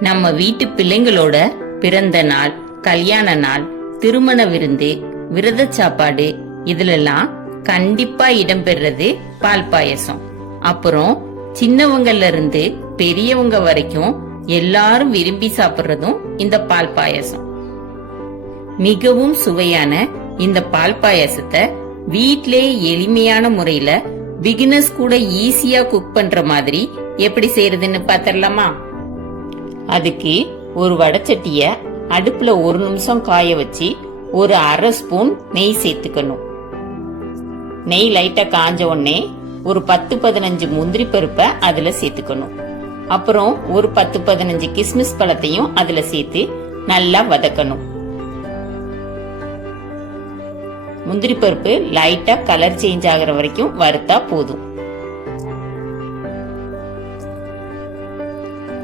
நம்ம வீட்டு பிள்ளைங்களோட பிறந்த நாள் கல்யாண நாள் திருமண விருந்து விரத சாப்பாடு இதுலெல்லாம் கண்டிப்பா இடம்பெறது பால் பாயசம். அப்புறம் சின்னவங்கல இருந்து பெரியவங்க வரைக்கும் எல்லாரும் விரும்பி சாப்பிடுறதும் இந்த பால் பாயசம். மிகவும் சுவையான இந்த பால் பாயசத்தை வீட்லயே எளிமையான முறையில பிகினர்ஸ் கூட ஈஸியா குக் பண்ற மாதிரி எப்படி செய்யறதுன்னு பாத்திரலாமா? அதுக்கு ஒரு வடச்சட்டிய அடுப்புல ஒரு நிமிஷம் காய வச்சு ஒரு அரை ஸ்பூன் நெய் சேர்த்துக்கணும். நெய் லைட்டா காஞ்ச உடனே ஒரு பத்து பதினஞ்சு முந்திரி பருப்பை அதுல சேர்த்துக்கணும். அப்புறம் ஒரு பத்து பதினஞ்சு கிஸ்மிஸ் பழத்தையும் அதுல சேர்த்து நல்லா வதக்கணும். முந்திரி பருப்பு லைட்டா கலர் சேஞ்ச் ஆகுற வரைக்கும் வறுத்தா போதும்.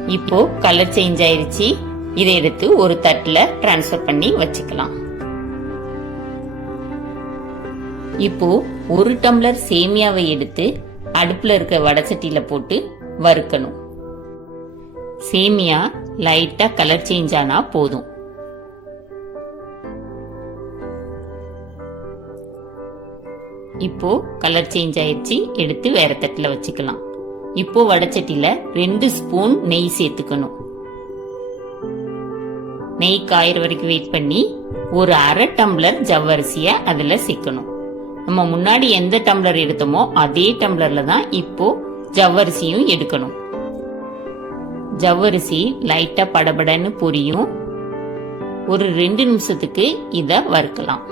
இப்போ கலர் சேஞ்ச் ஆயிருச்சு. இதை எடுத்து ஒரு தட்டில் டிரான்ஸ்ஃபர் பண்ணி வச்சுக்கலாம். இப்போ ஒரு டம்ளர் சேமியாவை எடுத்து அடுப்புல இருக்க வடச்சட்டியில போட்டு வறுக்கணும். சேமியா லைட்டா கலர் சேஞ்ச் ஆனா போதும். இப்போ கலர் சேஞ்ச் ஆயிடுச்சு எடுத்து வேற தட்டுல வச்சுக்கலாம். இப்போ வடச்சட்டியில ரெண்டு ஸ்பூன் நெய் சேர்த்துக்கணும். நெய் காயிற வரைக்கும் வெயிட் பண்ணி ஒரு அரை டம்ளர் ஜவ்வரிசிய அதுல சேர்க்கணும். நம்ம முன்னாடி எந்த டம்ளர் எடுத்தோமோ அதே டம்ளர்ல தான் இப்போ ஜவ்வரிசியும் எடுக்கணும். ஜவ்வரிசி லைட்டா படபடன்னு பொரியும். ஒரு ரெண்டு நிமிஷத்துக்கு இத வறுக்கலாம்.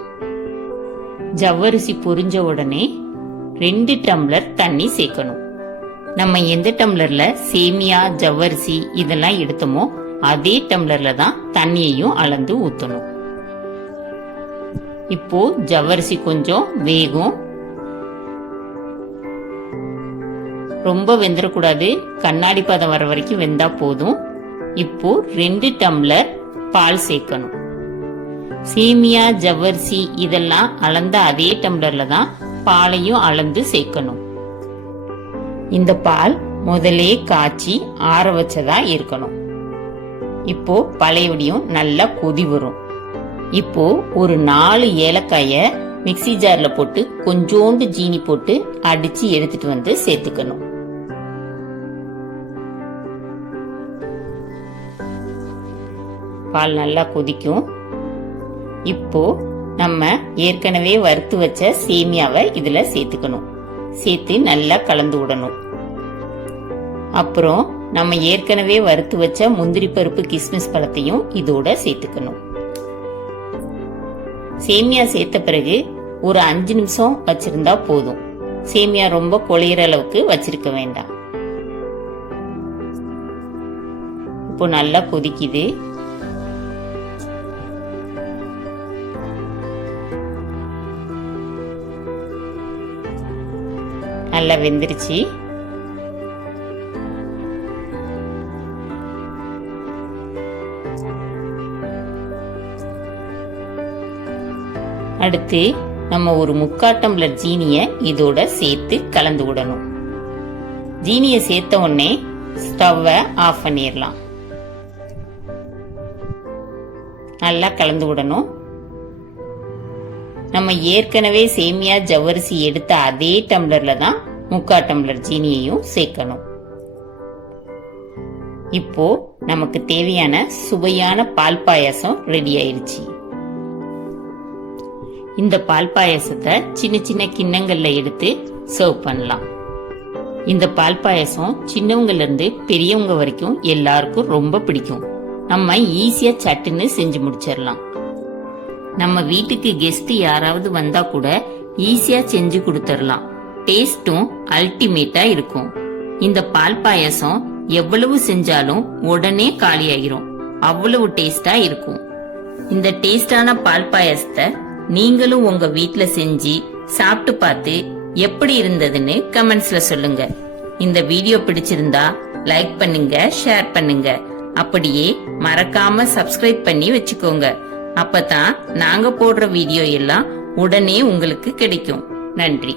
ஜவ்வரிசி பொரிஞ்ச உடனே ரெண்டு டம்ளர் தண்ணி சேர்க்கணும். நம்ம எந்த டம்ளர்ல சேமியா ஜவ்வரிசி இதெல்லாம் எடுத்தோமோ அதே டம்ளர்ல தான் தண்ணியையும் அளந்து ஊத்தணும். இப்போ ஜவ்வரிசி கொஞ்சம் வேகும். ரொம்ப வெந்துடக்கூடாது கண்ணாடி பதம் வர வரைக்கும் வெந்தா போதும். இப்போ ரெண்டு டம்ளர் பால் சேர்க்கணும். சேமியா ஜவ்வரிசி இதெல்லாம் அளந்த அதே டம்ளர்ல தான் பாலையும் அளந்து சேர்க்கணும். இந்த பால் முதலே காய்ச்சி ஆற வச்சதா இருக்கணும். இப்போ பழையபடியும் நல்லா கொதி வரும். இப்போ ஒரு நாலு ஏலக்காய மிக்ஸி ஜார்ல போட்டு கொஞ்சோண்டு ஜீனி போட்டு அடிச்சு எடுத்துட்டு வந்து சேர்த்துக்கணும். பால் நல்லா கொதிக்கும். இப்போ நம்ம ஏற்கனவே வறுத்து வச்ச சேமியாவை இதுல சேர்த்துக்கணும். சேர்த்து நல்லா கலந்து விடணும். அப்புறம் நம்ம ஏற்கனவே வறுத்து வச்ச முந்திரி பருப்பு கிஸ்மிஸ் பழத்தையும் இதோட சேர்த்துக்கணும். சேமியா சேர்த்த பிறகு ஒரு அஞ்சு நிமிஷம் வச்சிருந்தா போதும். சேமியா ரொம்ப குழையிற அளவுக்கு வச்சிருக்க வேண்டாம். இப்போ நல்லா கொதிக்குது. நல்லா வெந்துருச்சு. அடுத்து நம்ம ஒரு முக்கா டம்ளர் ஜீனிய இதோட சேர்த்து கலந்து விடணும். ஜீனிய சேர்த்த உடனே ஸ்டவ்வை ஆஃப் பண்ணிடலாம். நல்லா கலந்து விடணும். நம்ம ஏற்கனவே சேமியா ஜவ்வரிசி எடுத்த அதே டம்ளர்ல தான் முக்கா டம்ளர் ஜீனியையும் சேர்க்கணும். இப்போ நமக்கு தேவையான சுவையான பால் பாயாசம் ரெடி ஆயிருச்சு. இந்த பால் பாயாசத்தை சின்ன சின்ன கிண்ணங்கள்ல எடுத்து சர்வ் பண்ணலாம். இந்த பால் பாயாசம் சின்னவங்கல இருந்து பெரியவங்க வரைக்கும் எல்லாருக்கும் ரொம்ப பிடிக்கும். நம்ம ஈஸியா சட்டுன்னு செஞ்சு முடிச்சிடலாம். நம்ம வீட்டுக்கு கெஸ்ட் யாராவது வந்தா கூட ஈஸியா செஞ்சு கொடுத்துடலாம். டேஸ்டும் அல்டிமேட்டா இருக்கும். இந்த பால் பாயசம் எவ்வளவு செஞ்சாலும் உடனே காலியாகிரும் அவ்வளவு டேஸ்டா இருக்கும். இந்த டேஸ்டான பால் பாயசத்தை நீங்களும் உங்க வீட்ல செஞ்சு சாப்பிட்டு பார்த்து எப்படி இருந்ததுன்னு கமெண்ட்ஸ்ல சொல்லுங்க. இந்த வீடியோ பிடிச்சிருந்தா லைக் பண்ணுங்க ஷேர் பண்ணுங்க. அப்படியே மறக்காம சப்ஸ்கிரைப் பண்ணி வச்சுக்கோங்க. அப்பதான் நாங்க போடுற வீடியோ எல்லாம் உடனே உங்களுக்கு கிடைக்கும். நன்றி.